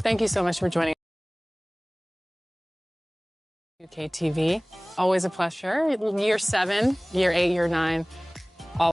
Thank you so much for joining UKTV. Always a pleasure. Year 7, year 8, year 9. All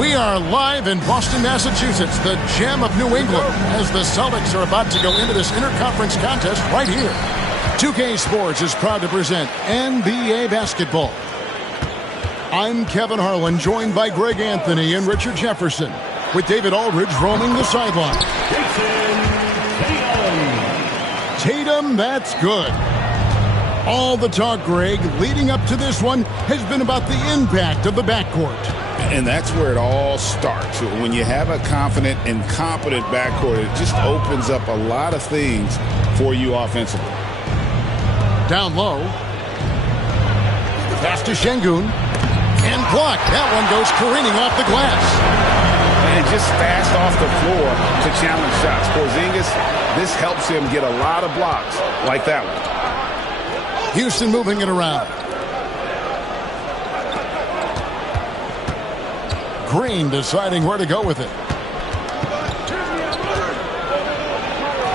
We are live in Boston, Massachusetts, the gem of New England, as the Celtics are about to go into this interconference contest right here. 2K Sports is proud to present NBA basketball. I'm Kevin Harlan, joined by Greg Anthony and Richard Jefferson, with David Aldridge roaming the sideline. Tatum, that's good. All the talk, Greg, leading up to this one has been about the impact of the backcourt. And that's where it all starts. When you have a confident and competent backcourt, it just opens up a lot of things for you offensively. Down low. Pass to Şengün. And blocked. That one goes careening off the glass. And just fast off the floor to challenge shots. Porzingis, this helps him get a lot of blocks like that one. Houston moving it around. Green deciding where to go with it.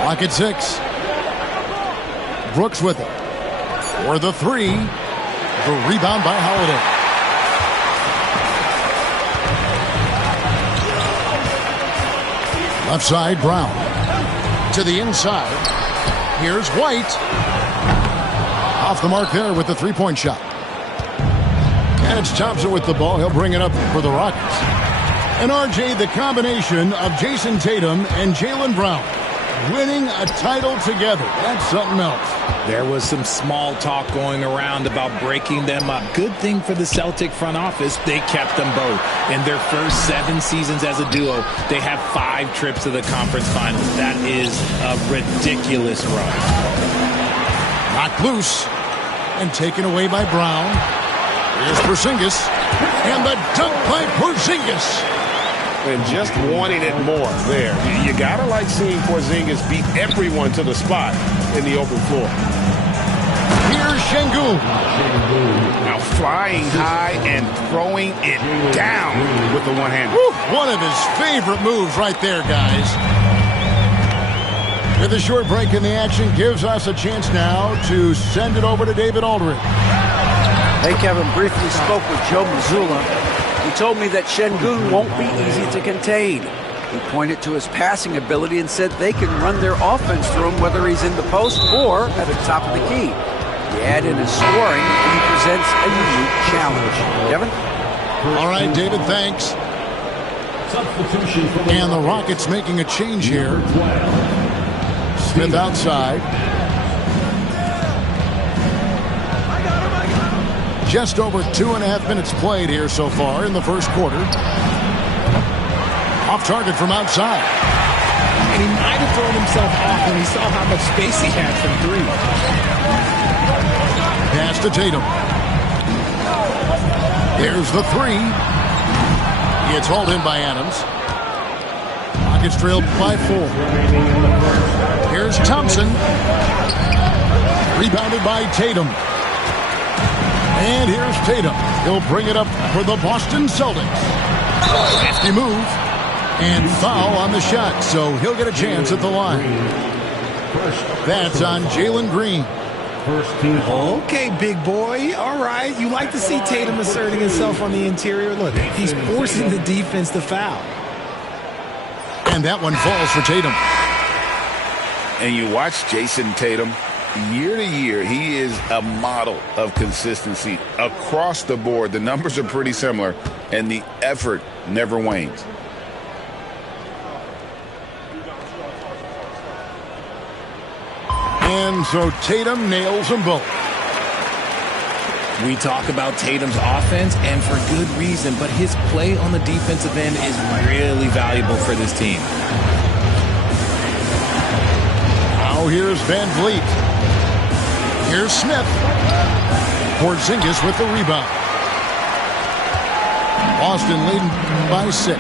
Lock at 6. Brooks with it. For the 3. The rebound by Holiday. Left side, Brown. To the inside. Here's White. Off the mark there with the three-point shot. And it's Thompson with the ball. He'll bring it up for the Rockets. And RJ, the combination of Jason Tatum and Jaylen Brown winning a title together. That's something else. There was some small talk going around about breaking them up. Good thing for the Celtic front office, they kept them both. In their first 7 seasons as a duo, they have 5 trips to the conference finals. That is a ridiculous run. Knocked loose and taken away by Brown. Here's Porzingis, and the dunk by Porzingis. And just wanting it more there. You got to like seeing Porzingis beat everyone to the spot in the open floor. Here's Şengün. Now flying high and throwing it down with the one-hander. One of his favorite moves right there, guys. With a short break in the action, gives us a chance now to send it over to David Aldridge. Hey, Kevin, briefly spoke with Joe Mazzulla. He told me that Şengün won't be easy to contain. He pointed to his passing ability and said they can run their offense through him whether he's in the post or at the top of the key. You add in his scoring, and he presents a unique challenge. Kevin? All right, David, thanks. And the Rockets making a change here. Smith outside. Just over 2.5 minutes played here so far in the first quarter. Off target from outside. And he might have thrown himself off when he saw how much space he had from three. Pass to Tatum. Here's the three. It's hauled in by Adams. Rockets trailed by 4. Here's Thompson. Rebounded by Tatum. And here's Tatum. He'll bring it up for the Boston Celtics. Hefty move. And foul on the shot, so he'll get a chance at the line. That's on Jalen Green. Okay, big boy. All right. You like to see Tatum asserting himself on the interior. Look, he's forcing the defense to foul. And that one falls for Tatum. And you watch Jason Tatum. Year to year, he is a model of consistency across the board. The numbers are pretty similar, and the effort never wanes. And so Tatum nails them both. We talk about Tatum's offense, and for good reason, but his play on the defensive end is really valuable for this team. Now here's Van Vliet. Here's Smith. Porzingis with the rebound. Boston leading by 6.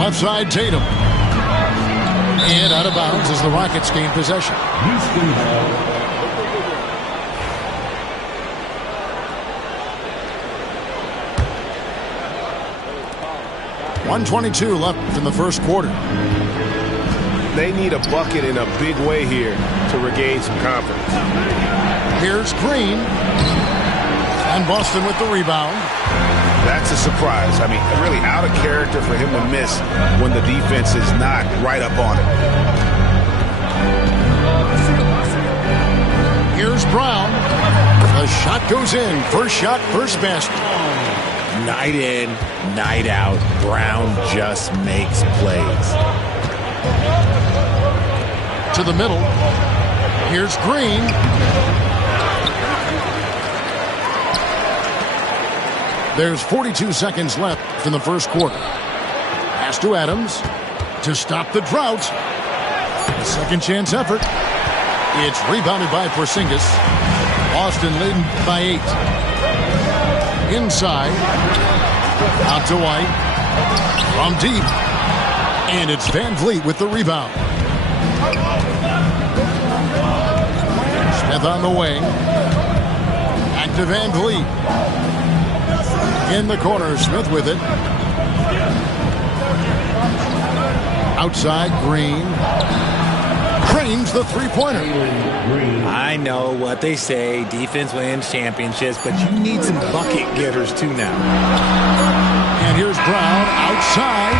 Left side, Tatum. And out of bounds as the Rockets gain possession. 1:22 left in the first quarter. They need a bucket in a big way here to regain some confidence. Here's Green. And Boston with the rebound. That's a surprise. I mean, really out of character for him to miss when the defense is not right up on it. Here's Brown. The shot goes in. First shot, first basket. Night in, night out, Brown just makes plays. To the middle. Here's Green. There's 42 seconds left in the first quarter. Pass to Adams to stop the drought. A second chance effort. It's rebounded by Porzingis. Boston leading by 8. Inside. Out to White. From deep. And it's Van Vliet with the rebound. Smith on the wing. Back to Van Vliet. In the corner, Smith with it. Outside, Green. Cranes the three-pointer. I know what they say, defense wins championships, but you need some bucket getters too now. And here's Brown outside.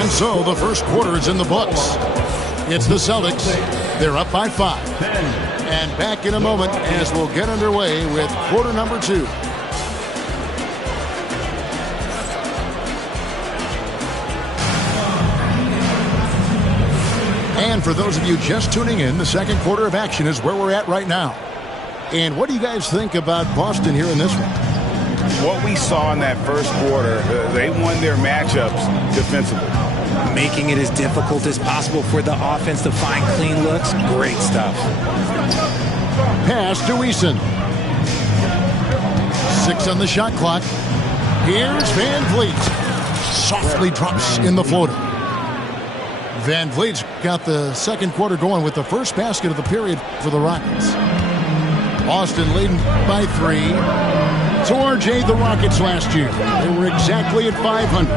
And so the first quarter is in the books. It's the Celtics. They're up by 5. And back in a moment as we'll get underway with quarter number 2. And for those of you just tuning in, the second quarter of action is where we're at right now. And what do you guys think about Boston here in this one? What we saw in that first quarter, they won their matchups defensively. Making it as difficult as possible for the offense to find clean looks. Great stuff. Pass to Eason. 6 on the shot clock. Here's Van Vliet. Softly drops in the floater. Van Vliet's got the second quarter going with the first basket of the period for the Rockets. Boston leading by 3. So RJ, the Rockets last year, they were exactly at 500.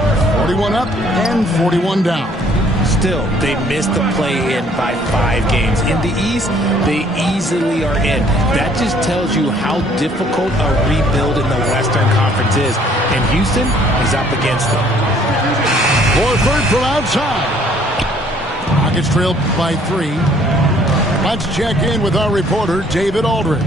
41 up and 41 down. Still, they missed the play-in by 5 games. In the East, they easily are in. That just tells you how difficult a rebuild in the Western Conference is. And Houston is up against them. Horford from outside. Rockets trailed by 3. Let's check in with our reporter, David Aldridge.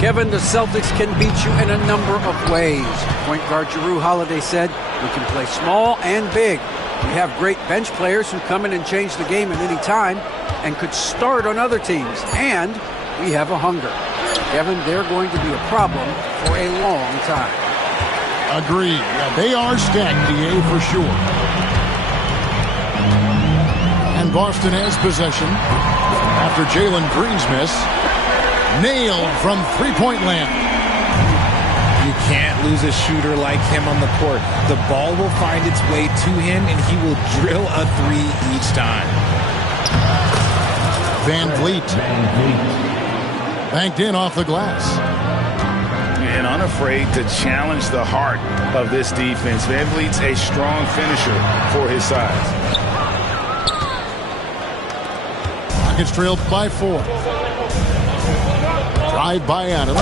Kevin, the Celtics can beat you in a number of ways. Point guard Jrue Holiday said, we can play small and big. We have great bench players who come in and change the game at any time and could start on other teams. And we have a hunger. Kevin, they're going to be a problem for a long time. Agreed. Yeah, they are stacked, DA, for sure. And Boston has possession after Jalen Green's miss. Nailed from three-point land. You can't lose a shooter like him on the court. The ball will find its way to him, and he will drill a three each time. Van Vliet. Banked in off the glass. And unafraid to challenge the heart of this defense. Van Vliet's a strong finisher for his size. Rockets trailed by 4. Drive by Adams.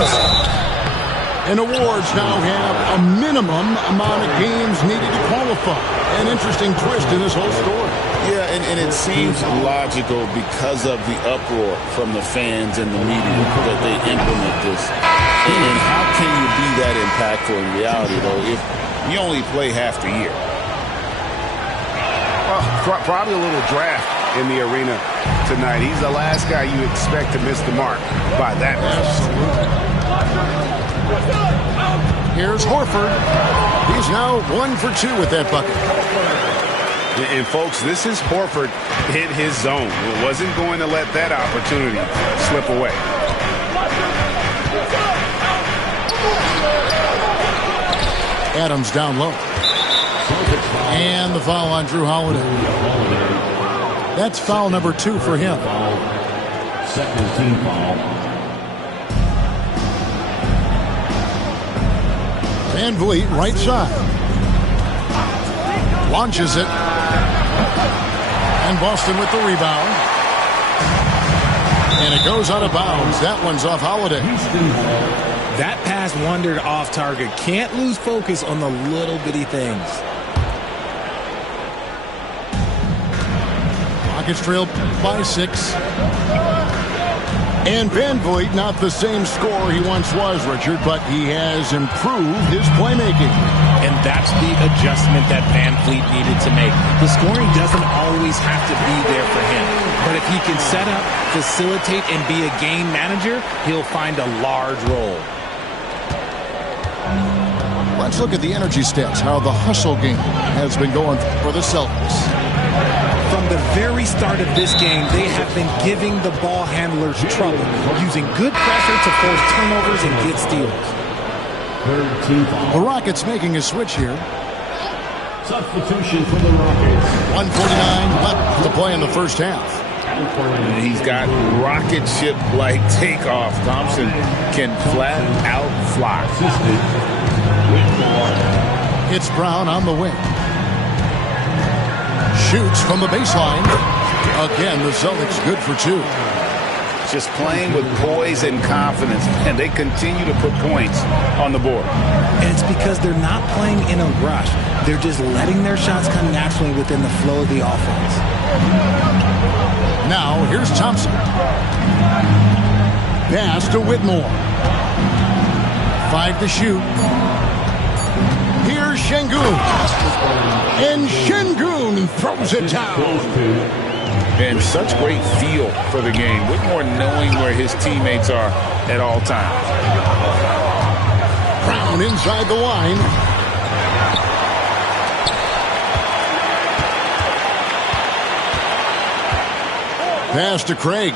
And awards now have a minimum amount of games needed to qualify. An interesting twist in this whole story. Yeah, and it seems logical because of the uproar from the fans and the media that they implement this. And how can you be that impactful in reality, though, if you only play half the year? Well, probably a little draft in the arena tonight. He's the last guy you expect to miss the mark by that much. Here's Horford. He's now 1 for 2 with that bucket. And, folks, this is Horford hit his zone. He wasn't going to let that opportunity slip away. Adams down low. And the foul on Drew Holiday. That's foul number 2 for him. Second team foul. Van Vliet, right side. Launches it. And Boston with the rebound. And it goes out of bounds. That one's off Holiday. That pass wandered off target. Can't lose focus on the little bitty things. Rockets trailed by 6. And Van Vliet, not the same scorer he once was, Richard, but he has improved his playmaking. And that's the adjustment that Van Vliet needed to make. The scoring doesn't always have to be there for him. But if he can set up, facilitate, and be a game manager, he'll find a large role. Let's look at the energy stats, how the hustle game has been going for the Celtics. From the very start of this game, they have been giving the ball handlers trouble, using good pressure to force turnovers and get steals. The Rockets making a switch here. Substitution for the Rockets. 1:49 left to play in the first half. And he's got rocket ship-like takeoff. Thompson can flat out fly. It's Brown on the wing. Shoots from the baseline. Again, the Celtics good for 2. Just playing with poise and confidence, and they continue to put points on the board. And it's because they're not playing in a rush. They're just letting their shots come naturally within the flow of the offense. Now, here's Thompson. Pass to Whitmore. 5 to shoot. Here's Şengün. And Şengün throws it down. And such great feel for the game. Whitmore knowing where his teammates are at all times. Brown inside the line. Pass to Craig.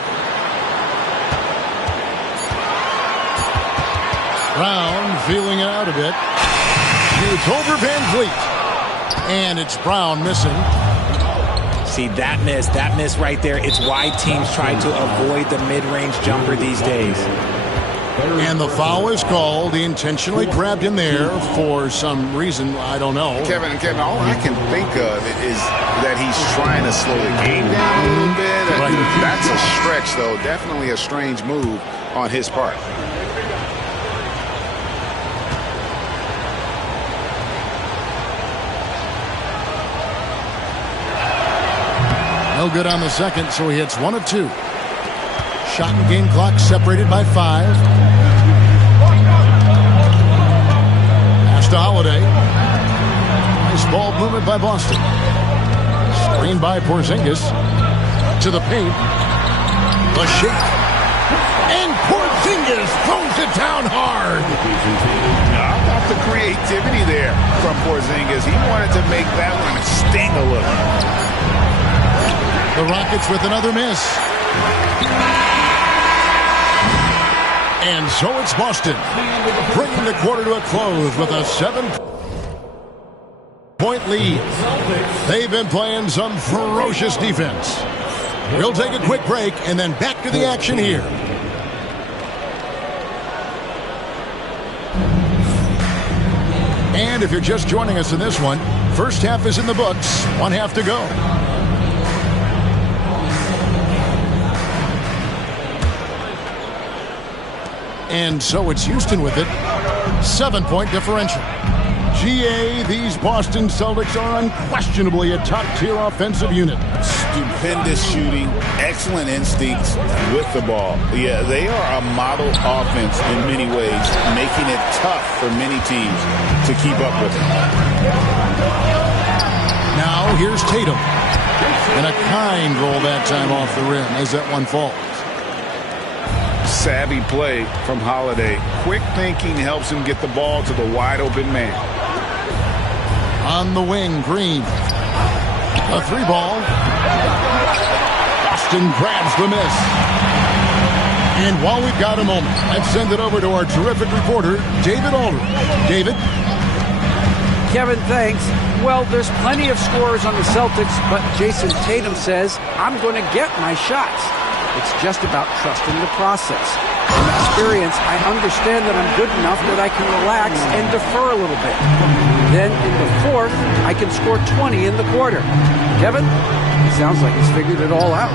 Brown feeling it out a bit. Shoots over Van Vliet. And it's Brown missing. See, that miss right there, it's why teams try to avoid the mid-range jumper these days. And the foul is called. He intentionally grabbed him there for some reason, I don't know. Kevin, all I can think of is that he's trying to slow the game down a little bit. That's a stretch, though. Definitely a strange move on his part. No good on the second, so he hits 1 of 2. Shot and game clock separated by 5. Pass to Holiday. Nice ball movement by Boston. Screen by Porzingis. To the paint. The shake. And Porzingis throws it down hard. How about the creativity there from Porzingis? He wanted to make that one sting a little. The Rockets with another miss. And so it's Boston, bringing the quarter to a close with a 7-point lead. They've been playing some ferocious defense. We'll take a quick break and then back to the action here. And if you're just joining us in this one, first half is in the books, one half to go. And so it's Houston with it. 7-point differential. GA, these Boston Celtics are unquestionably a top-tier offensive unit. Stupendous shooting, excellent instincts with the ball. Yeah, they are a model offense in many ways, making it tough for many teams to keep up with it. Now here's Tatum. And a kind roll that time off the rim as that one falls. Savvy play from Holiday. Quick thinking helps him get the ball to the wide-open man. On the wing, Green. A 3-ball. Boston grabs the miss. And while we've got a moment, let's send it over to our terrific reporter, David Aldridge. David? Kevin, thanks. Well, there's plenty of scorers on the Celtics, but Jason Tatum says, I'm going to get my shots. It's just about trusting the process. From experience, I understand that I'm good enough that I can relax and defer a little bit. Then, in the fourth, I can score 20 in the quarter. Kevin, it sounds like he's figured it all out.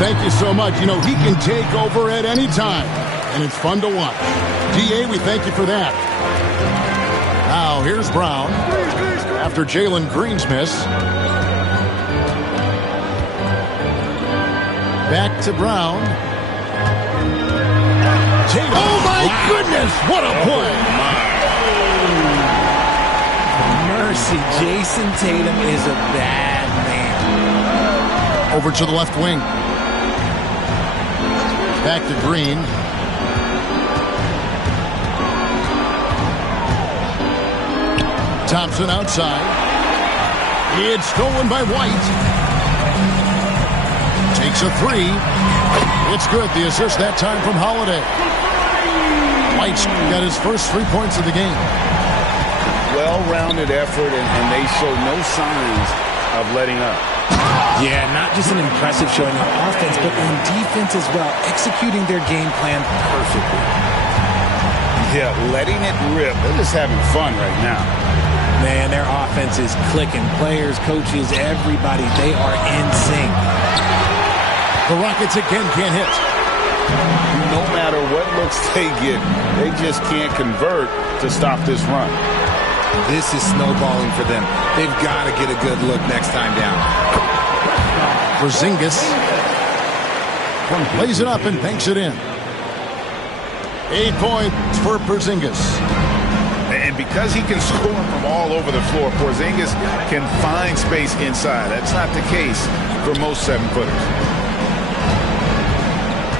Thank you so much. You know, he can take over at any time, and it's fun to watch. DA, we thank you for that. Now, here's Brown after Jalen Green's miss. Back to Brown. Tatum. Oh, my goodness. What a play. Mercy. Jason Tatum is a bad man. Over to the left wing. Back to Green. Thompson outside. It's stolen by White. Takes a 3. It's good. The assist that time from Holiday. White's got his first 3 points of the game. Well-rounded effort, and they show no signs of letting up. Yeah, not just an impressive showing on offense, but on defense as well, executing their game plan perfectly. Yeah, letting it rip. They're just having fun right now. Man, their offense is clicking. Players, coaches, everybody, they are in sync. The Rockets again can't hit. No matter what looks they get, they just can't convert to stop this run. This is snowballing for them. They've got to get a good look next time down. Porzingis plays it up and banks it in. 8 points for Porzingis. And because he can score from all over the floor, Porzingis can find space inside. That's not the case for most 7-footers.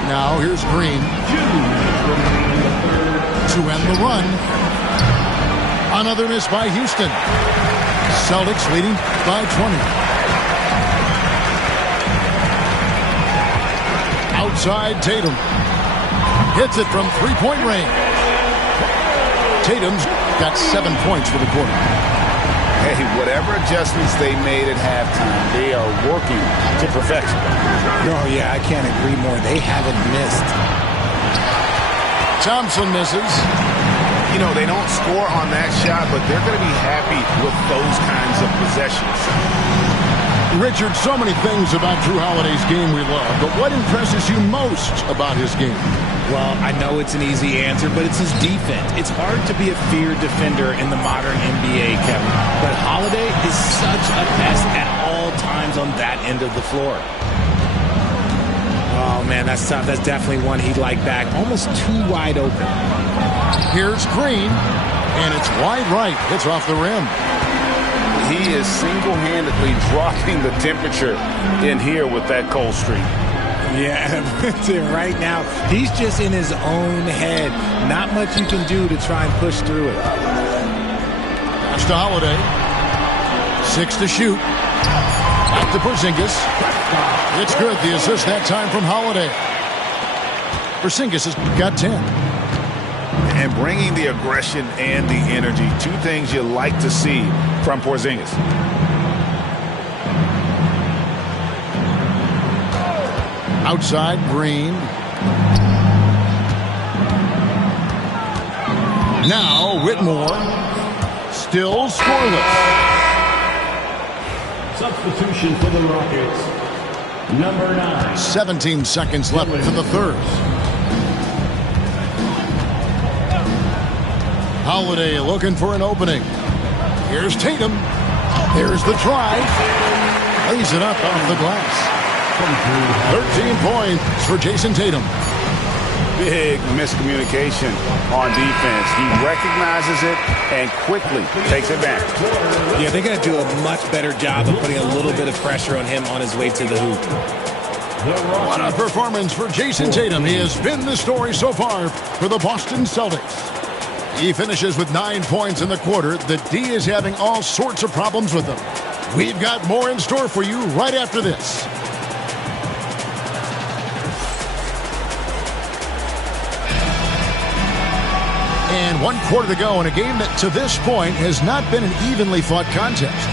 Now here's Green to end the run. Another miss by Houston. Celtics leading by 20. Outside Tatum. Hits it from 3-point range. Tatum's got 7 points for the quarter. Hey, whatever adjustments they made at halftime, they are working to perfection. Oh, yeah, I can't agree more. They haven't missed. Thompson misses. You know, they don't score on that shot, but they're going to be happy with those kinds of possessions. Richard, so many things about Jrue Holiday's game we love, but what impresses you most about his game? Well, I know it's an easy answer, but it's his defense. It's hard to be a feared defender in the modern NBA, Kevin. But Holiday is such a pest at all times on that end of the floor. Oh, man, that's tough. That's definitely one he'd like back. Almost too wide open. Here's Green, and it's wide right. Hits off the rim. He is single-handedly dropping the temperature in here with that cold streak. Yeah, right now, he's just in his own head. Not much you can do to try and push through it. Pass to Holiday. 6 to shoot. Back to Porzingis. It's good. The assist that time from Holiday. Porzingis has got 10. And bringing the aggression and the energy, two things you like to see from Porzingis. Outside, Green. Now, Whitmore. Still scoreless. Substitution for the Rockets. Number 9. 17 seconds left in the third. Holiday looking for an opening. Here's Tatum. There's the try. Lays it up off the glass. 13 points for Jason Tatum. Big miscommunication on defense. He recognizes it and quickly takes advantage. Yeah, they're going to do a much better job of putting a little bit of pressure on him on his way to the hoop. What a performance for Jason Tatum. He has been the story so far for the Boston Celtics. He finishes with 9 points in the quarter. The D is having all sorts of problems with him. We've got more in store for you right after this. And 1 quarter to go in a game that to this point has not been an evenly fought contest.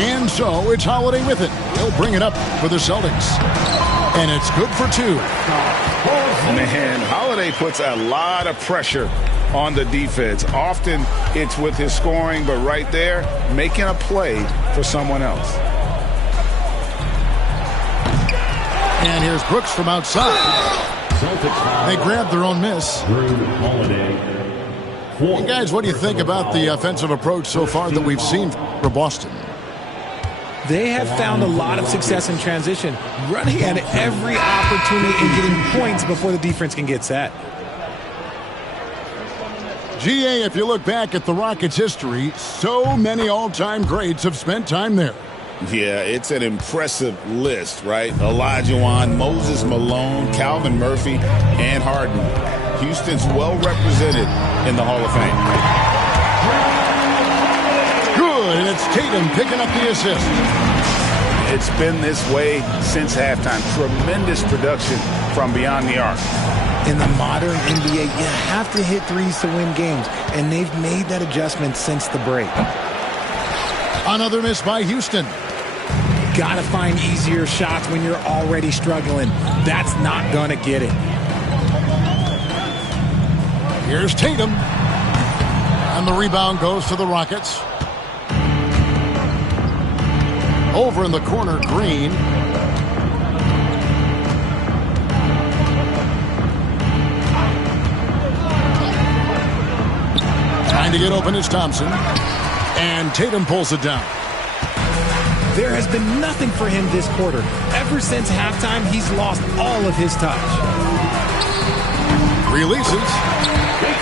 And so it's Holiday with it. He'll bring it up for the Celtics. And it's good for 2. Man, Holiday puts a lot of pressure on the defense. Often it's with his scoring, but right there, making a play for someone else. And here's Brooks from outside. They grabbed their own miss. And guys, what do you think about the offensive approach so far that we've seen for Boston? They have found a lot of success in transition, running at every opportunity and getting points before the defense can get set. GA, if you look back at the Rockets' history, so many all-time greats have spent time there. Yeah, it's an impressive list, right? Olajuwon, Moses Malone, Calvin Murphy, and Harden. Houston's well represented in the Hall of Fame. Good, and it's Tatum picking up the assist. It's been this way since halftime. Tremendous production from beyond the arc. In the modern NBA, you have to hit threes to win games, and they've made that adjustment since the break. Another miss by Houston. Got to find easier shots when you're already struggling. That's not going to get it. Here's Tatum. And the rebound goes to the Rockets. Over in the corner, Green. Trying to get open is Thompson. And Tatum pulls it down. There has been nothing for him this quarter. Ever since halftime, he's lost all of his touch. Releases.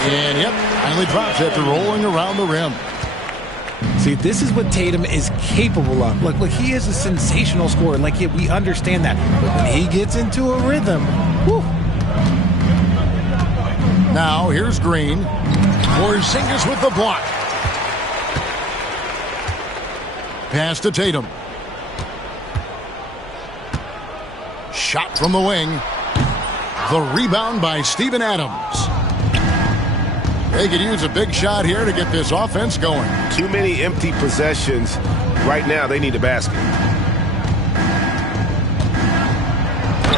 And, yep, finally drops after rolling around the rim. See, this is what Tatum is capable of. Look, he is a sensational scorer. We understand that. But when he gets into a rhythm, whew. Now, here's Green. Porzingis with the block. Pass to Tatum. Shot from the wing. The rebound by Steven Adams. They could use a big shot here to get this offense going. Too many empty possessions. Right now, they need a basket.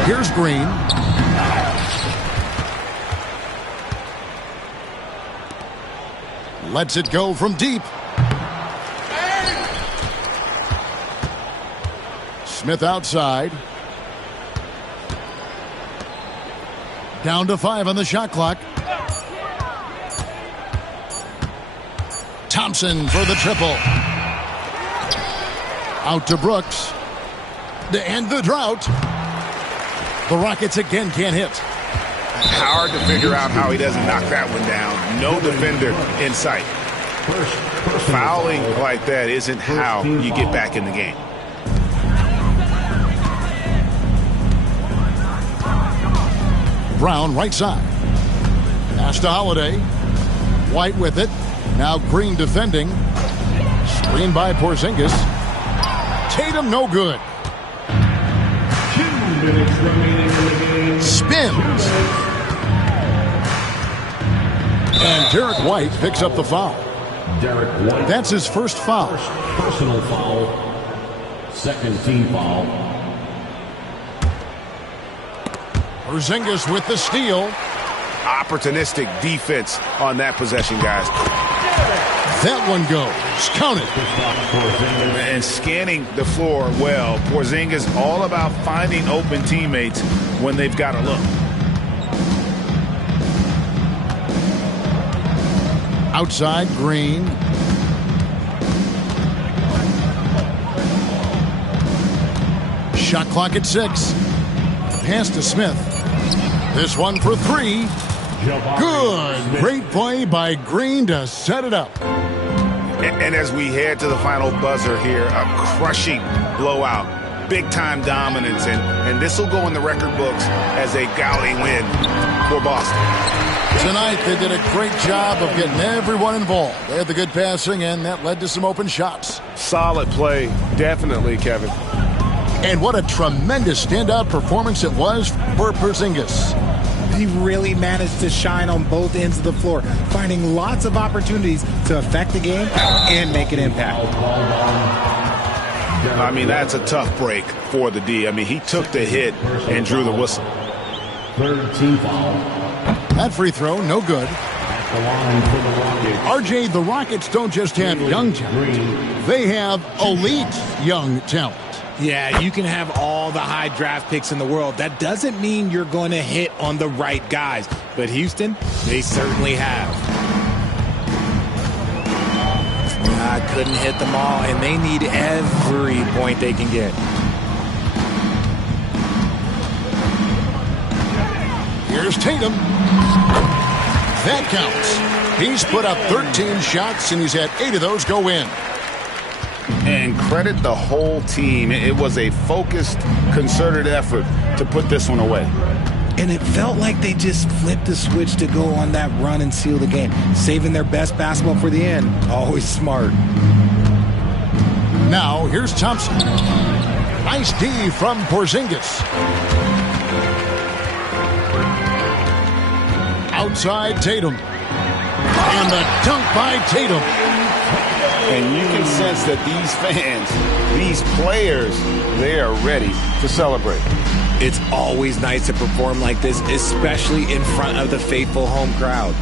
Here's Green. Lets it go from deep. Smith outside. Down to 5 on the shot clock. Thompson for the triple. Out to Brooks. To end the drought. The Rockets again can't hit. Hard to figure out how he doesn't knock that one down. No defender in sight. Fouling like that isn't how you get back in the game. Brown right side. Pass to Holiday. White with it. Now Green defending. Screen by Porzingis. Tatum no good. 2 minutes remaining in the game. Spins. And Derek White picks up the foul. Derek White. That's his first foul. Personal foul. Second team foul. Porzingis with the steal. Opportunistic defense on that possession, guys. That one goes. Counted. And scanning the floor well. Porzingis all about finding open teammates when they've got a look. Outside, Green. Shot clock at 6. Pass to Smith. This one for 3. Good. Great play by Green to set it up. And as we head to the final buzzer here, a crushing blowout. Big-time dominance. And this will go in the record books as a gaudy win for Boston. Tonight, they did a great job of getting everyone involved. They had the good passing, and that led to some open shots. Solid play, definitely, Kevin. And what a tremendous standout performance it was for Porzingis. He really managed to shine on both ends of the floor, finding lots of opportunities to affect the game and make an impact. I mean, that's a tough break for the D. I mean, he took the hit and drew the whistle. Third team foul. That free throw, no good. At the line for the Rockets. RJ, the Rockets don't just have young talent. They have elite young talent. Yeah, you can have all the high draft picks in the world. That doesn't mean you're going to hit on the right guys. But Houston, they certainly have. Couldn't hit them all, and they need every point they can get. Here's Tatum. That counts. He's put up 13 shots, and he's had 8 of those go in. And credit the whole team. It was a focused, concerted effort to put this one away. And it felt like they just flipped the switch to go on that run and seal the game, saving their best basketball for the end. Always smart. Now, here's Thompson. Nice D from Porzingis. Outside Tatum. And the dunk by Tatum. And you can sense that these fans, these players, they are ready to celebrate. It's always nice to perform like this, especially in front of the faithful home crowd.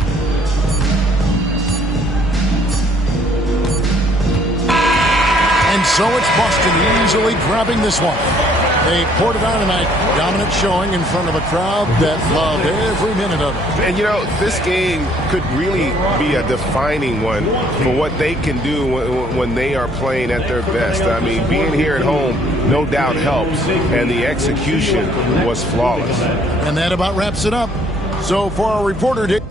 And so it's Boston easily grabbing this one. They poured it on tonight. Dominant showing in front of a crowd that loved every minute of it. And, you know, this game could really be a defining one for what they can do when they are playing at their best. I mean, being here at home, no doubt helps. And the execution was flawless. And that about wraps it up. So for our reporter, Dick.